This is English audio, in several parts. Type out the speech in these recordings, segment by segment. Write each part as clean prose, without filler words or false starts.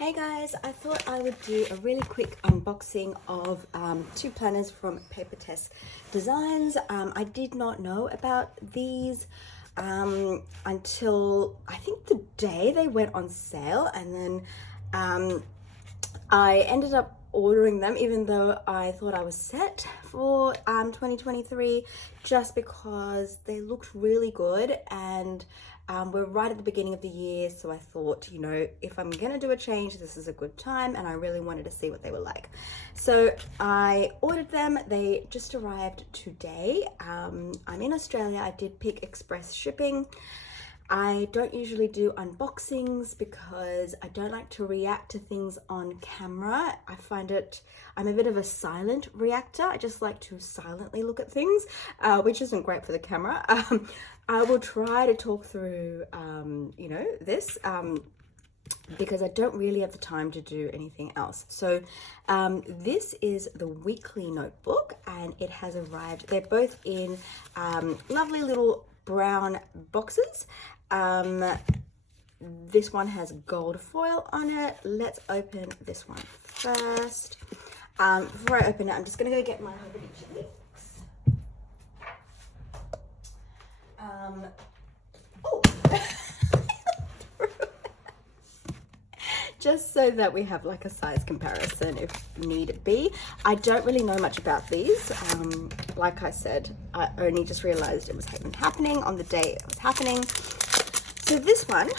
Hey guys, I thought I would do a really quick unboxing of two planners from PaperTess Designs. I did not know about these until I think the day they went on sale, and then I ended up ordering them even though I thought I was set for 2023, just because they looked really good, and we're right at the beginning of the year, so I thought, you know, if I'm gonna do a change, this is a good time, and I really wanted to see what they were like. So I ordered them. They just arrived today. I'm in Australia. I did pick express shipping. I don't usually do unboxings because I don't like to react to things on camera. I find I'm a bit of a silent reactor. I just like to silently look at things, which isn't great for the camera. I will try to talk through, you know, this because I don't really have the time to do anything else. So this is the weekly notebook, and it has arrived. They're both in lovely little brown boxes. This one has gold foil on it. Let's open this one first. Before I open it, I'm just gonna go get my Hobbity oh, just so that we have like a size comparison if need be. I don't really know much about these. Like I said, I only just realized it was happening on the day it was happening. So this one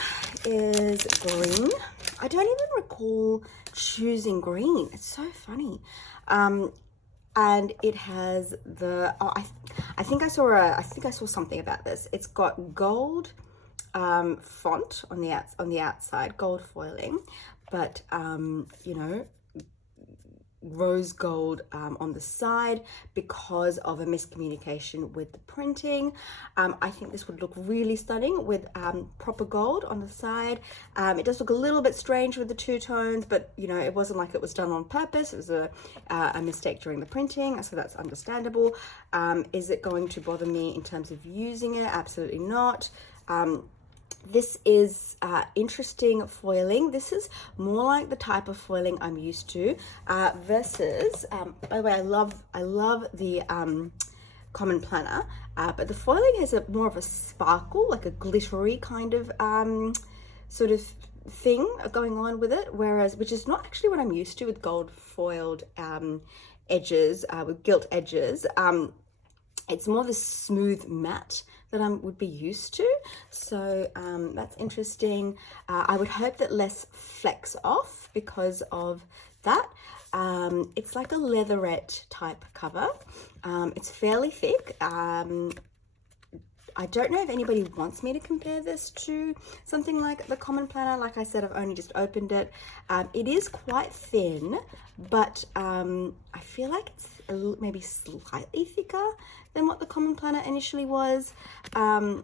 is green. I don't even recall choosing green. It's so funny. And it has the, I think I saw something about this. It's got gold font on the outside, gold foiling, but you know, rose gold on the side because of a miscommunication with the printing. I think this would look really stunning with proper gold on the side. It does look a little bit strange with the two tones, but you know, it wasn't like it was done on purpose. It was a mistake during the printing, so that's understandable. Is it going to bother me in terms of using it? Absolutely not. This is interesting foiling. This is more like the type of foiling I'm used to versus, by the way, I love the common planner, but the foiling has more of a sparkle, like a glittery kind of sort of thing going on with it, whereas, which is not actually what I'm used to with gold foiled edges, with gilt edges. It's more of a smooth matte that I would be used to. So that's interesting. I would hope that less flecks off because of that. It's like a leatherette type cover. It's fairly thick. I don't know if anybody wants me to compare this to something like the common planner. Like I said, I've only just opened it. It is quite thin, but I feel like it's maybe slightly thicker than what the common planner initially was. And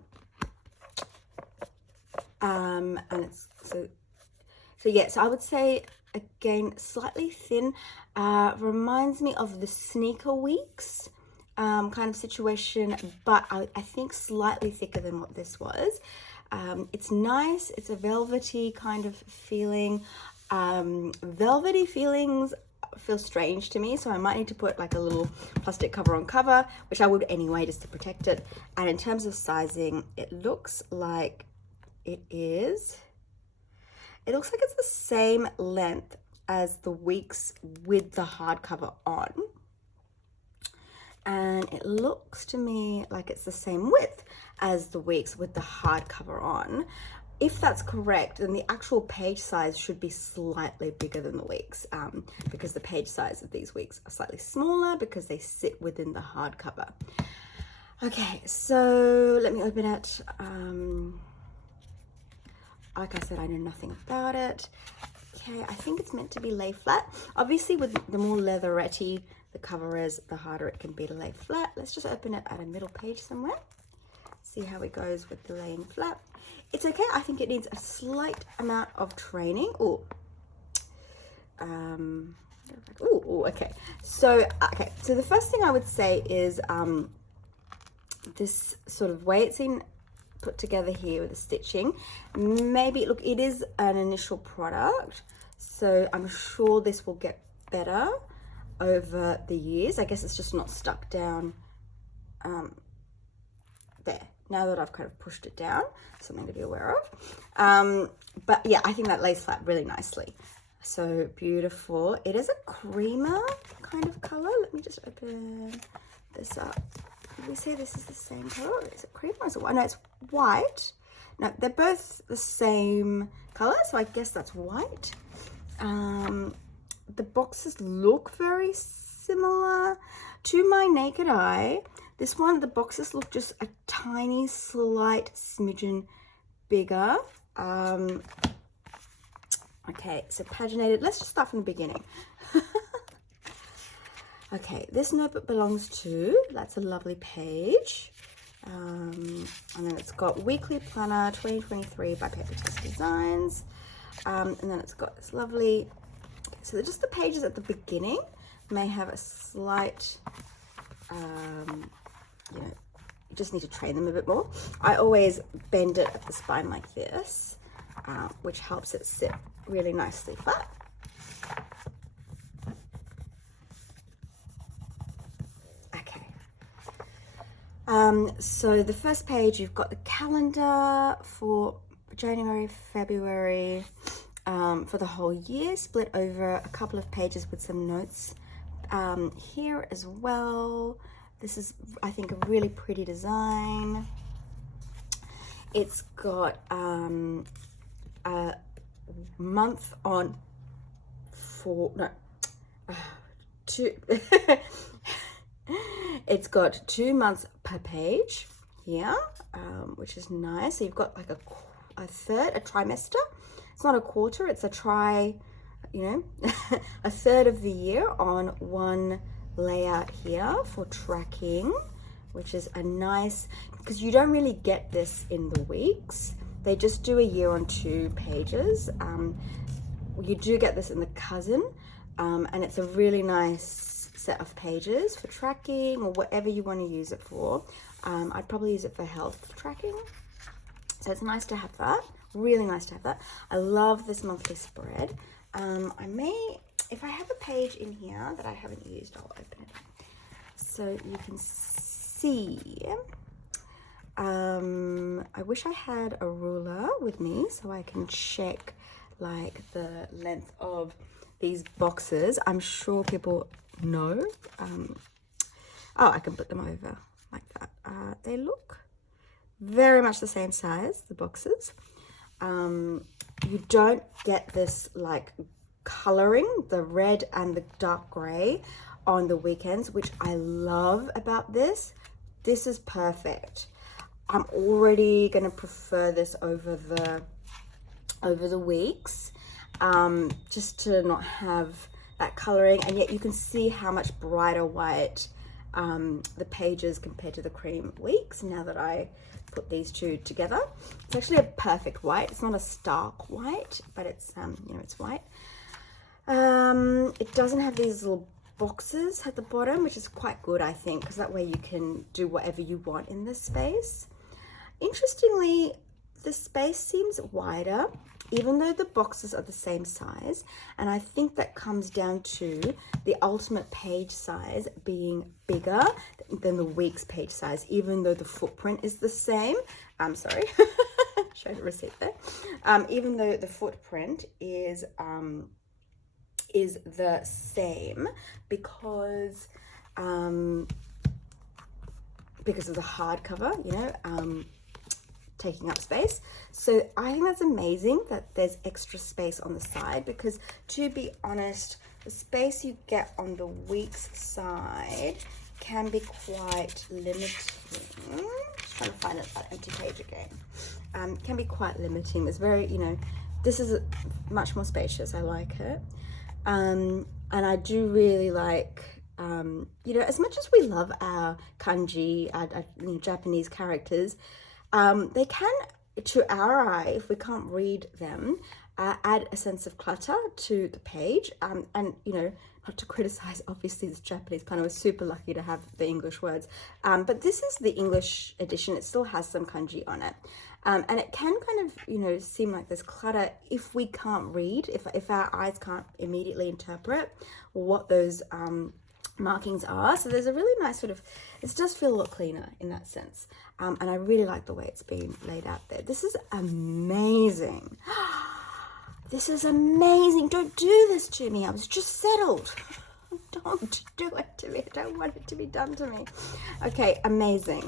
it's so yeah, so I would say again slightly thin. Reminds me of the Sneaker Weeks kind of situation, but I think slightly thicker than what this was. It's nice. It's a velvety kind of feeling. Velvety feelings feel strange to me, so I might need to put like a little plastic cover on cover, which I would anyway, just to protect it. And in terms of sizing, it looks like it's the same length as the Weeks with the hardcover on. And it looks to me like it's the same width as the Weeks with the hardcover on. If that's correct, then the actual page size should be slightly bigger than the Weeks, because the page size of these Weeks are slightly smaller because they sit within the hardcover. Okay, so let me open it. Like I said, I know nothing about it. Okay, I think it's meant to be lay flat. Obviously, with the more leatherette-y the cover is, the harder it can be to lay flat. Let's just open it at a middle page somewhere. See how it goes with the laying flat. It's okay. I think it needs a slight amount of training. Oh, okay. So the first thing I would say is this sort of way it's put together here with the stitching. Maybe, look, it is an initial product, So I'm sure this will get better over the years. I guess it's just not stuck down there. Now that I've kind of pushed it down, something to be aware of. But yeah, I think that lays flat really nicely. So beautiful. It is a creamer kind of color. Let me just open this up. Did we say this is the same color? Is it cream or is it white? No, it's white. No, they're both the same color, so I guess that's white. The boxes look very similar to my naked eye. This one, the boxes look just a tiny, slight smidgen bigger. Okay, so paginated. Let's just start from the beginning. Okay, this notebook belongs to, that's a lovely page. And then it's got Weekly Planner 2023 by PaperTess Designs. And then it's got this lovely, okay, so just the pages at the beginning may have a slight, you know, you just need to train them a bit more. I always bend it at the spine like this, which helps it sit really nicely flat. So the first page, you've got the calendar for January, February, for the whole year, split over a couple of pages with some notes here as well. This is, I think, a really pretty design. It's got a month on two. It's got 2 months per page here, which is nice. So you've got like a third, a trimester. It's not a quarter, it's a you know, a third of the year on one layer here for tracking, which is a nice, because you don't really get this in the weeks. They just do a year on 2 pages. You do get this in the cousin, and it's a really nice set of pages for tracking or whatever you want to use it for. I'd probably use it for health tracking. So it's nice to have that. Really nice to have that. I love this monthly spread. I may, if I have a page in here that I haven't used, I'll open it. So you can see, I wish I had a ruler with me so I can check like the length of these boxes. I'm sure people know. Oh, I can put them over like that. They look very much the same size, the boxes. You don't get this like coloring, the red and the dark gray on the weekends, which I love about this. This is perfect. I'm already going to prefer this over the weeks, just to not have that coloring, and yet you can see how much brighter white the pages compared to the cream weeks now that I put these two together. It's actually a perfect white. It's not a stark white, but it's you know, it's white. It doesn't have these little boxes at the bottom, which is quite good, I think, because that way you can do whatever you want in this space. Interestingly, the space seems wider, even though the boxes are the same size, and I think that comes down to the ultimate page size being bigger than the week's page size, even though the footprint is the same. I'm sorry, show the receipt there. Even though the footprint is the same because of the hardcover, you know, taking up space. So I think that's amazing that there's extra space on the side, because to be honest, the space you get on the week's side can be quite limiting. Just trying to find that empty page again. Can be quite limiting. It's very, you know, this is much more spacious. I like it. And I do really like, you know, as much as we love our kanji, our you know, Japanese characters, they can, to our eye, if we can't read them, add a sense of clutter to the page. And, you know, not to criticize, obviously, this Japanese planner was super lucky to have the English words. But this is the English edition. It still has some kanji on it. And it can kind of, you know, seem like there's clutter if we can't read, if our eyes can't immediately interpret what those markings are. So there's a really nice sort of, it does feel a lot cleaner in that sense. And I really like the way it's been laid out there. This is amazing. This is amazing. Don't do this to me. I was just settled. Don't do it to me. I don't want it to be done to me. Okay, amazing.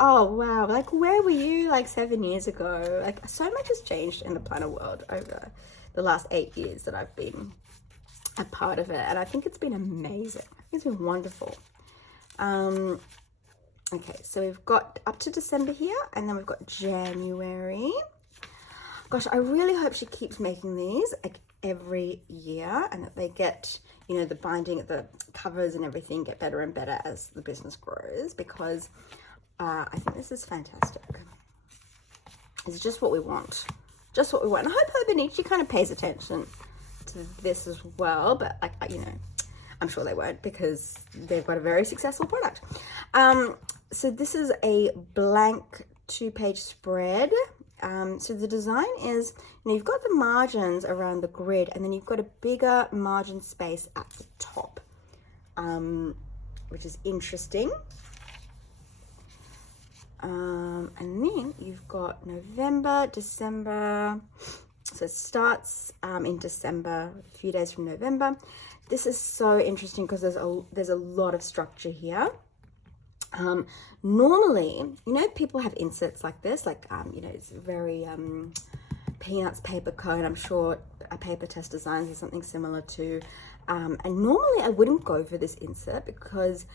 Oh wow, like where were you like 7 years ago? Like so much has changed in the planner world over the last 8 years that I've been a part of it, and I think it's been amazing. I think it's been wonderful. Okay, so we've got up to December here, and then we've got January. Gosh, I really hope she keeps making these like every year, and that they get, you know, the binding, the covers and everything get better and better as the business grows, because I think this is fantastic. It's just what we want. Just what we want. And I hope Hobonichi kind of pays attention to this as well, but like, you know, I'm sure they won't, because they've got a very successful product. So this is a blank 2-page spread. So the design is, you know, you've got the margins around the grid, and then you've got a bigger margin space at the top, which is interesting. And then you've got November, December. So it starts in December, a few days from November. This is so interesting because there's a lot of structure here. Normally, you know, people have inserts like this, like, you know, it's very Peanuts paper cone. I'm sure a PaperTess Designs is something similar to. And normally I wouldn't go for this insert because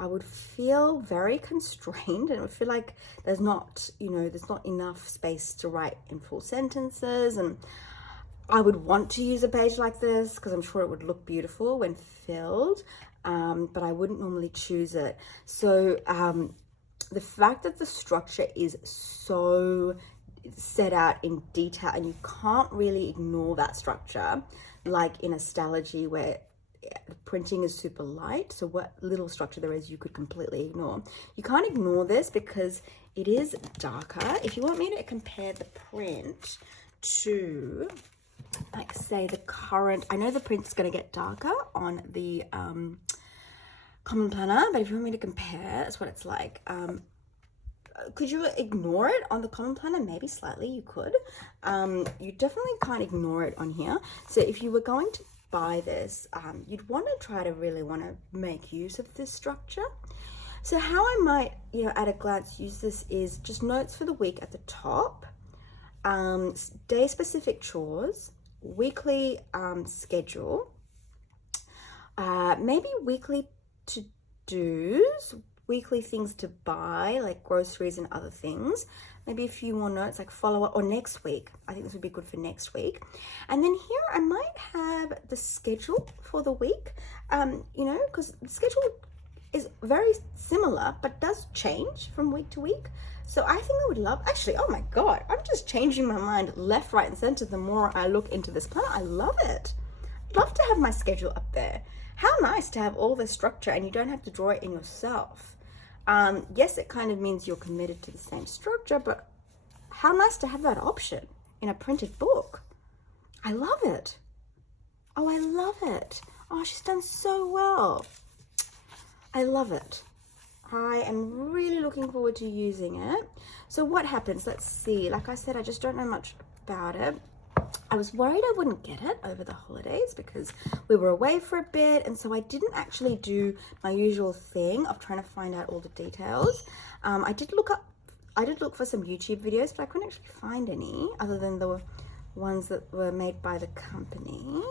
I would feel very constrained, and it would feel like there's not, you know, there's not enough space to write in full sentences. And I would want to use a page like this because I'm sure it would look beautiful when filled, but I wouldn't normally choose it. So the fact that the structure is so set out in detail, and you can't really ignore that structure, like in a Stalogy where the printing is super light, so what little structure there is you could completely ignore. You can't ignore this because it is darker. If you want me to compare the print to, like, say, the current, I know the print is going to get darker on the Common Planner, but if you want me to compare, that's what it's like. Could you ignore it on the Common Planner? Maybe slightly, you could. You definitely can't ignore it on here. So if you were going to buy this, you'd want to try to really want to make use of this structure. So how I might, you know, at a glance use this is just notes for the week at the top, day specific chores, weekly schedule, maybe weekly to-dos, weekly things to buy, like groceries and other things. Maybe a few more notes like follow up, or next week. I think this would be good for next week. And then here I might have the schedule for the week, you know, because the schedule is very similar, but does change from week to week. So I think I would love, actually, oh my God, I'm just changing my mind left, right, and center the more I look into this planner. I love it. I'd love to have my schedule up there. How nice to have all this structure and you don't have to draw it in yourself. Yes, it kind of means you're committed to the same structure, but how nice to have that option in a printed book. I love it. Oh, I love it. Oh, she's done so well. I love it. I am really looking forward to using it. So what happens? Let's see. Like I said, I just don't know much about it. I was worried I wouldn't get it over the holidays because we were away for a bit, and so I didn't actually do my usual thing of trying to find out all the details. I did look for some YouTube videos, but I couldn't actually find any other than the ones that were made by the company.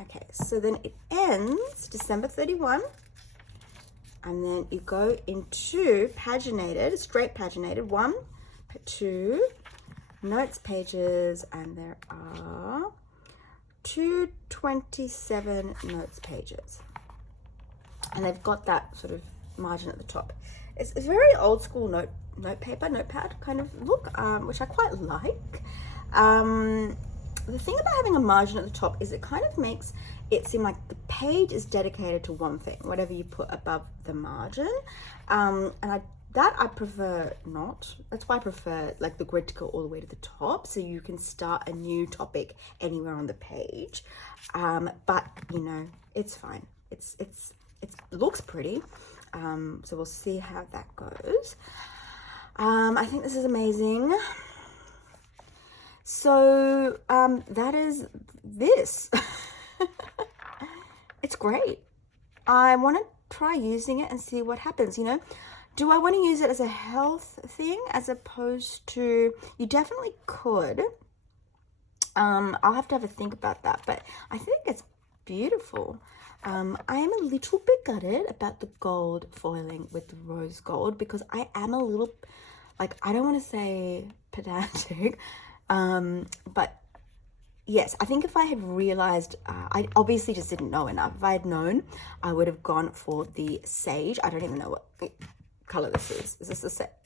Okay, so then it ends December 31, and then you go into paginated, straight paginated, 1, 2, notes pages, and there are 227 notes pages, and they've got that sort of margin at the top. It's a very old school notepad kind of look, which I quite like. The thing about having a margin at the top is it kind of makes it seem like the page is dedicated to one thing, whatever you put above the margin, and that I prefer not. That's why I prefer like the grid to go all the way to the top, so you can start a new topic anywhere on the page. But you know, it's fine. It looks pretty. So we'll see how that goes. I think this is amazing. So that is this. It's great. I want to try using it and see what happens. You know, do I want to use it as a health thing as opposed to, you definitely could. I'll have to have a think about that, but I think it's beautiful. I am a little bit gutted about the gold foiling with the rose gold, because I am a little, like, I don't want to say pedantic, but yes, I think if I had realized, I obviously just didn't know enough. If I had known, I would have gone for the sage. I don't even know what color this is. Is this the set?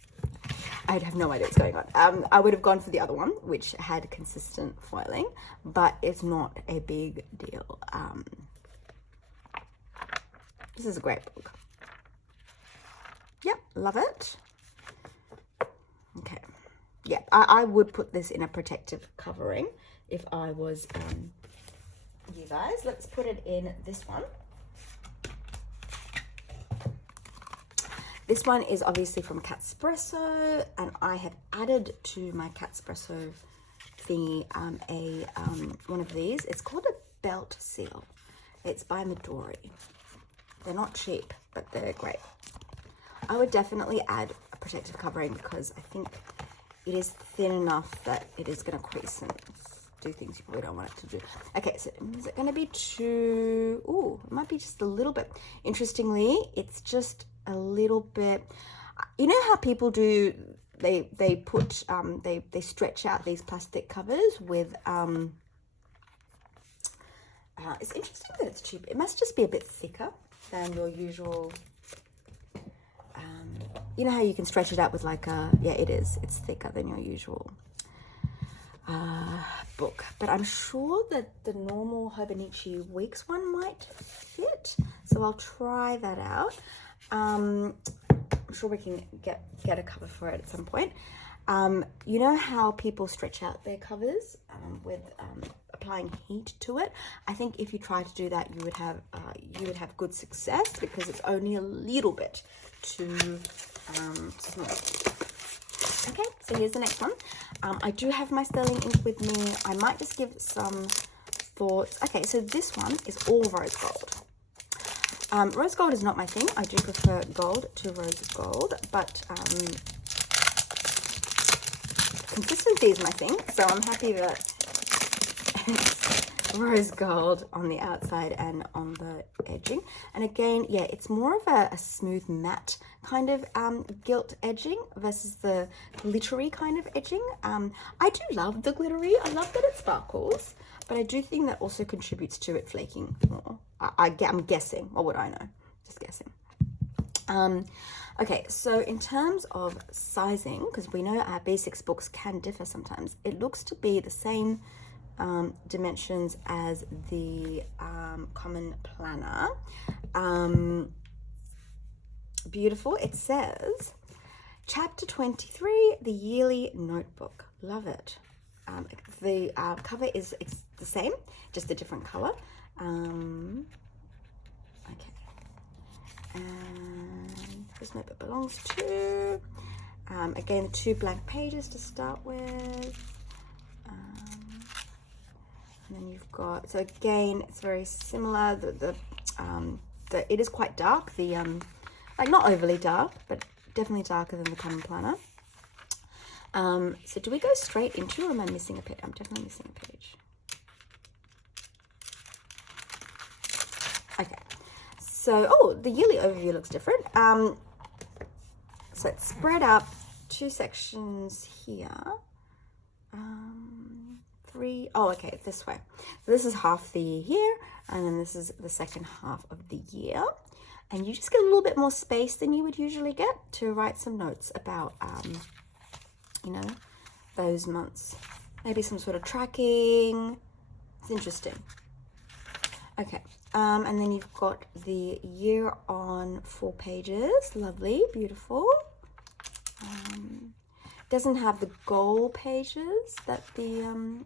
I have no idea what's going on. I would have gone for the other one, which had consistent foiling, but it's not a big deal. This is a great book. Yep, love it. Okay. Yeah, I would put this in a protective covering if I was you guys. Let's put it in this one. This one is obviously from Catspresso, and I have added to my Catspresso thingy one of these. It's called a belt seal. It's by Midori. They're not cheap, but they're great. I would definitely add a protective covering because I think it is thin enough that it is going to crease and do things you probably don't want it to do. Okay, so is it going to be too... Ooh, it might be just a little bit. Interestingly, it's just a little bit... You know how people do... They put... They stretch out these plastic covers with... it's interesting that it's cheap. It must just be a bit thicker than your usual... you know how you can stretch it out with like a... Yeah, it is. It's thicker than your usual book. But I'm sure that the normal Hobonichi Weeks one might fit. So I'll try that out. I'm sure we can get a cover for it at some point. You know how people stretch out their covers with applying heat to it? I think if you try to do that, you would have good success because it's only a little bit too small. Okay, so here's the next one. I do have my sterling ink with me. I might just give some thoughts. Okay, so this one is all rose gold. Rose gold is not my thing. I do prefer gold to rose gold, but consistency is my thing, so I'm happy that it's rose gold on the outside and on the edging. And again, yeah, it's more of a smooth matte kind of gilt edging versus the glittery kind of edging. I do love the glittery. I love that it sparkles, but I do think that also contributes to it flaking more. I'm guessing. What would I know? Just guessing. Okay, so in terms of sizing, because we know our basics books can differ sometimes, it looks to be the same dimensions as the common planner. Beautiful. It says chapter 23, the yearly notebook. Love it. The cover is the same, just a different color. Okay, and this notebook belongs to again, the 2 blank pages to start with. And then you've got, so again, it's very similar. It is quite dark. The like not overly dark, but definitely darker than the common planner. So do we go straight into, or am I missing a page? I'm definitely missing a page. Okay. So, oh, the yearly overview looks different. So it's spread up 2 sections here. 3, oh, okay, this way. So this is half the year, and then this is the second half of the year. And you just get a little bit more space than you would usually get to write some notes about, you know, those months. Maybe some sort of tracking. It's interesting. Okay, and then you've got the year on 4 pages. Lovely, beautiful. Doesn't have the goal pages that the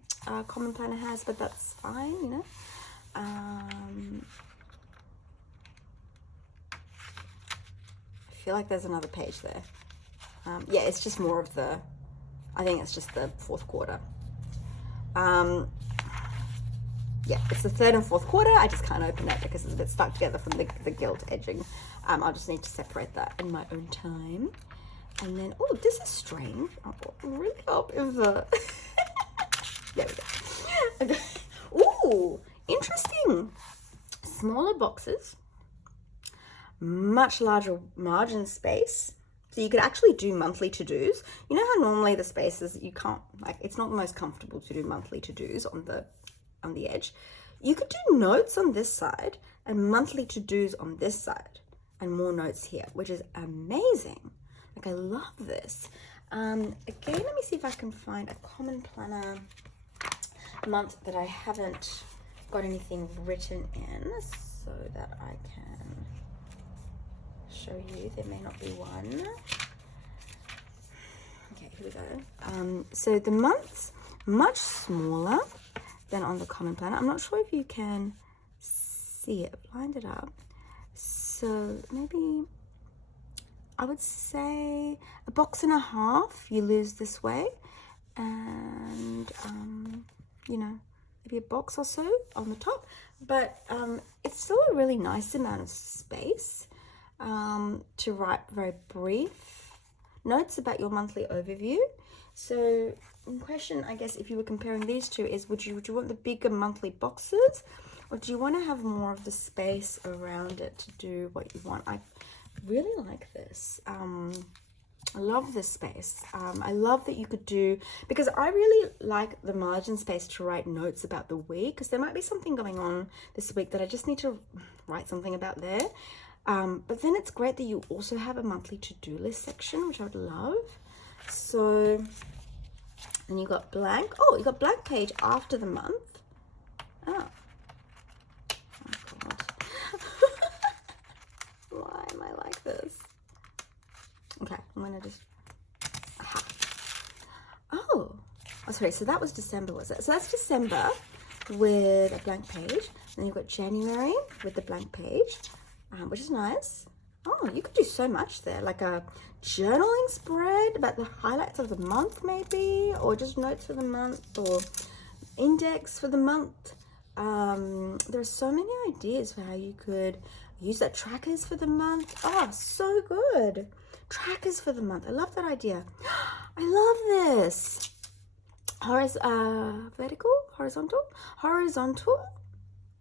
Common Planner has, but that's fine, you know. I feel like there's another page there. Yeah, it's just more of the, I think it's just the fourth quarter. Yeah, it's the third and fourth quarter. I just can't open it because it's a bit stuck together from the gilt edging. I'll just need to separate that in my own time. And then, oh, this is strange. Oh, it will really help if the... There we go. Ooh, interesting. Smaller boxes, much larger margin space. So you could actually do monthly to-dos. You know how normally the spaces, you can't, like, it's not the most comfortable to do monthly to-dos on the edge. You could do notes on this side and monthly to-dos on this side and more notes here, which is amazing. Like, I love this. Again, let me see if I can find a Common Planner month that I haven't got anything written in so that I can show you. There may not be one. Okay, here we go. So the months, much smaller than on the Common Planner. I'm not sure if you can see it. I've lined it up. So maybe... I would say a box and a half you lose this way, and you know, maybe a box or so on the top, but it's still a really nice amount of space to write very brief notes about your monthly overview. So in question, I guess, if you were comparing these two, is would you want the bigger monthly boxes, or do you want to have more of the space around it to do what you want? I really like this. I love this space. I love that you could do, because I really like the margin space to write notes about the week, because there might be something going on this week that I just need to write something about there. But then it's great that you also have a monthly to-do list section, which I would love. So, and you got blank. Oh, you got blank page after the month. Oh. Why am I like this? Okay, I'm gonna just... Aha. Oh, sorry, so that was December, was it? So that's December with a blank page. Then you've got January with the blank page, which is nice. Oh, you could do so much there, like a journaling spread about the highlights of the month maybe, or just notes for the month, or index for the month. There are so many ideas for how you could use that. Trackers for the month. Oh, so good. Trackers for the month. I love that idea. I love this. Vertical? Horizontal? Horizontal?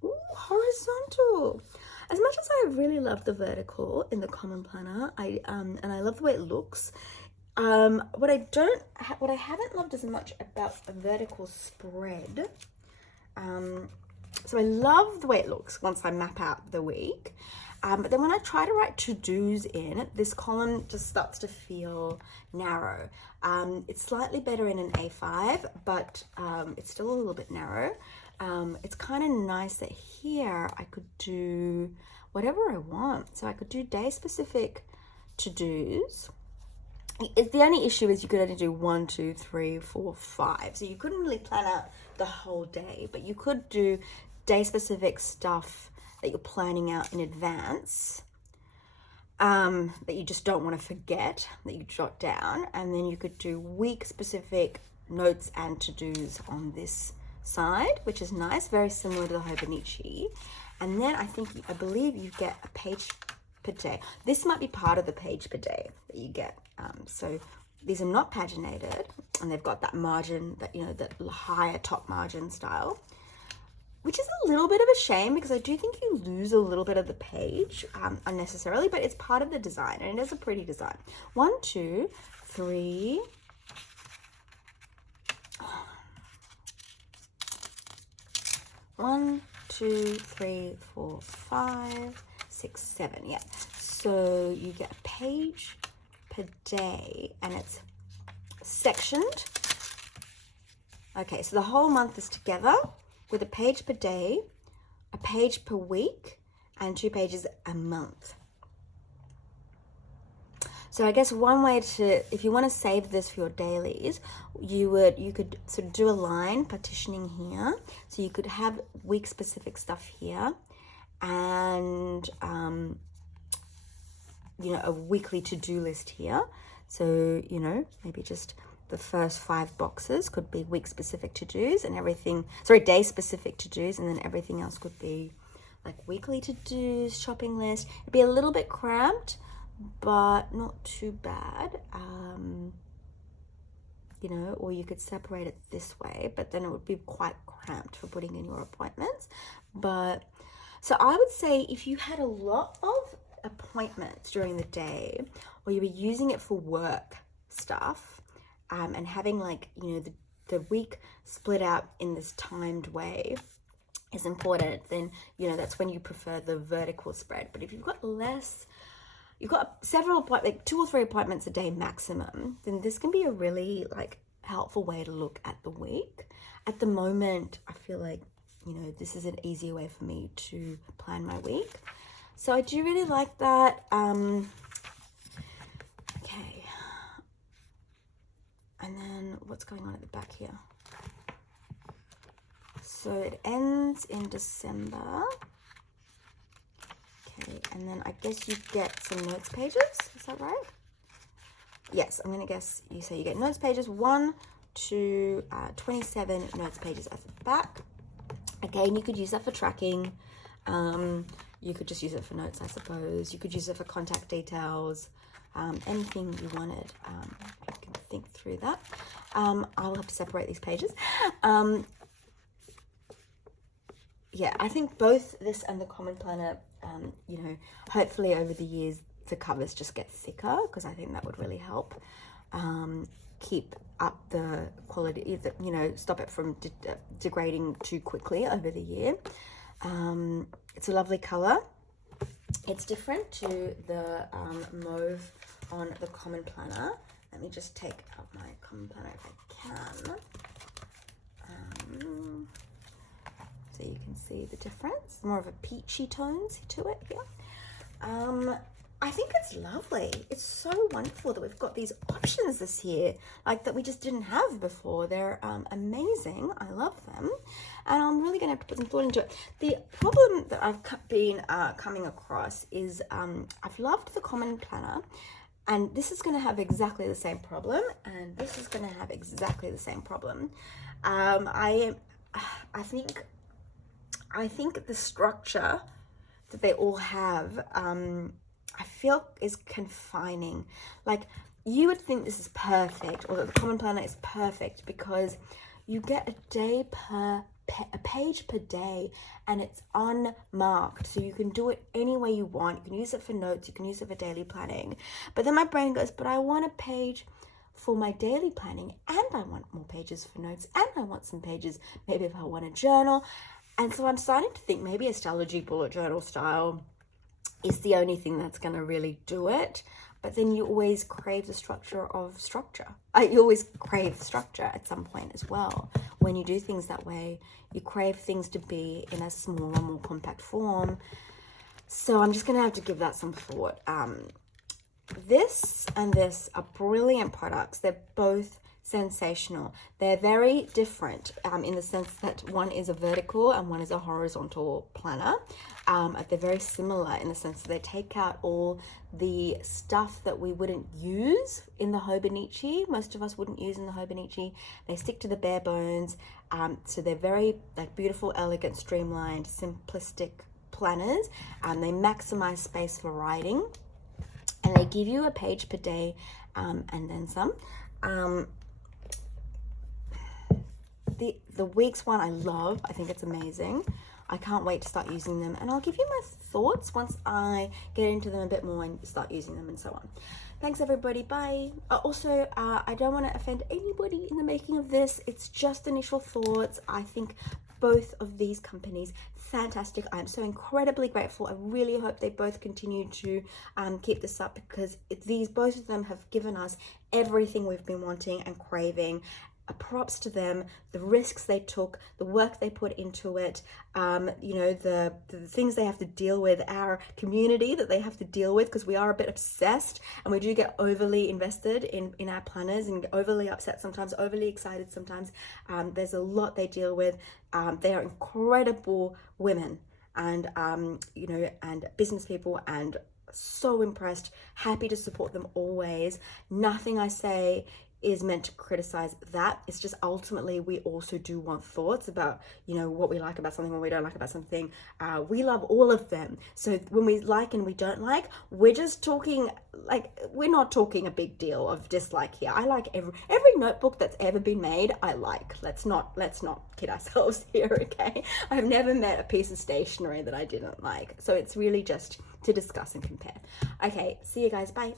Ooh, horizontal. As much as I really love the vertical in the Common Planner, and I love the way it looks. What I haven't loved as much about a vertical spread. So I love the way it looks once I map out the week. But then when I try to write to-dos in, this column just starts to feel narrow. It's slightly better in an A5, but it's still a little bit narrow. It's kind of nice that here I could do whatever I want. So I could do day-specific to-dos. The only issue is you could only do 1, 2, 3, 4, 5. So you couldn't really plan out the whole day, but you could do day-specific stuff that you're planning out in advance, that you just don't want to forget, that you jot down, and then you could do week-specific notes and to-dos on this side, which is nice, very similar to the Hobonichi. And then I believe you get a page per day. This might be part of the page per day that you get. So these are not paginated, and they've got that margin, that, you know, that higher top margin style, which is a little bit of a shame because I do think you lose a little bit of the page unnecessarily, but it's part of the design, and it is a pretty design. 1, 2, 3. 1, 2, 3, 4, 5, 6, 7. Yeah. So you get a page per day, and it's sectioned. Okay, so the whole month is together with a page per day, a page per week, and 2 pages a month. So I guess one way to, if you want to save this for your dailies, you could sort of do a line partitioning here. So you could have week specific stuff here, and you know, a weekly to-do list here. So, you know, maybe just the first 5 boxes could be week specific to-dos, and everything, sorry, day specific to-dos, and then everything else could be like weekly to-dos, shopping list. It'd be a little bit cramped, but not too bad. You know, or you could separate it this way, but then it would be quite cramped for putting in your appointments. But so I would say if you had a lot of appointments during the day, or you were using it for work stuff, and having, like, you know, the week split out in this timed way is important, then, you know, that's when you prefer the vertical spread. But if you've got less, you've got several appointments, like 2 or 3 appointments a day maximum, then this can be a really, like, helpful way to look at the week. At the moment, I feel like, you know, this is an easier way for me to plan my week. So I do really like that. Okay. And then what's going on at the back here? So it ends in December. Okay, and then I guess you get some notes pages. Is that right? Yes, I'm going to guess you say you get notes pages, 1 to 27 notes pages at the back. Okay, and you could use that for tracking. You could just use it for notes, I suppose. You could use it for contact details, anything you wanted. You can think through that. I'll have to separate these pages. Yeah, I think both this and the Common Planner, you know, hopefully over the years, the covers just get thicker, because I think that would really help keep up the quality, you know, stop it from degrading too quickly over the year. It's a lovely color. It's different to the mauve on the Common Planner. Let me just take out my Common Planner if I can. So you can see the difference. More of a peachy tones to it here. I think it's lovely. It's so wonderful that we've got these options this year, like that we just didn't have before. They're amazing. I love them. And I'm really going to have to put some thought into it. The problem that I've been coming across is I've loved the Common Planner, and this is going to have exactly the same problem, and this is going to have exactly the same problem. I think the structure that they all have, I feel is confining. Like, you would think this is perfect, or that the Common Planner is perfect, because you get a page per day, and it's unmarked, so you can do it any way you want. You can use it for notes, you can use it for daily planning. But then my brain goes, but I want a page for my daily planning, and I want more pages for notes, and I want some pages maybe if I want a journal. And so I'm starting to think maybe astrology bullet journal style is the only thing that's going to really do it. But then you always crave the structure of structure. You always crave structure at some point as well. When you do things that way, you crave things to be in a smaller, more compact form. So I'm just going to have to give that some thought. This and this are brilliant products. They're both sensational. They're very different in the sense that one is a vertical and one is a horizontal planner. They're very similar in the sense that they take out all the stuff that we wouldn't use in the Hobonichi. Most of us wouldn't use in the Hobonichi. They stick to the bare bones. So they're very, like, beautiful, elegant, streamlined, simplistic planners. They maximize space for writing, and they give you a page per day and then some. The weeks one I love. I think it's amazing. I can't wait to start using them, and I'll give you my thoughts once I get into them a bit more and start using them and so on. Thanks everybody, bye. Also, I don't want to offend anybody in the making of this. It's just initial thoughts. I think both of these companies, fantastic. I'm so incredibly grateful. I really hope they both continue to keep this up, because both of them have given us everything we've been wanting and craving. props to them, the risks they took, the work they put into it, you know, the things they have to deal with, our community that they have to deal with, because we are a bit obsessed and we do get overly invested in our planners and overly upset sometimes, overly excited sometimes. There's a lot they deal with. They are incredible women and, you know, and business people, and so impressed, happy to support them always. Nothing I say is meant to criticize that. It's just ultimately we also do want thoughts about, you know, what we like about something, what we don't like about something. We love all of them. So when we like and we don't like, we're just talking, like, we're not talking a big deal of dislike here. I like every notebook that's ever been made. I like. Let's not kid ourselves here, okay? I've never met a piece of stationery that I didn't like. So it's really just to discuss and compare. Okay, see you guys. Bye.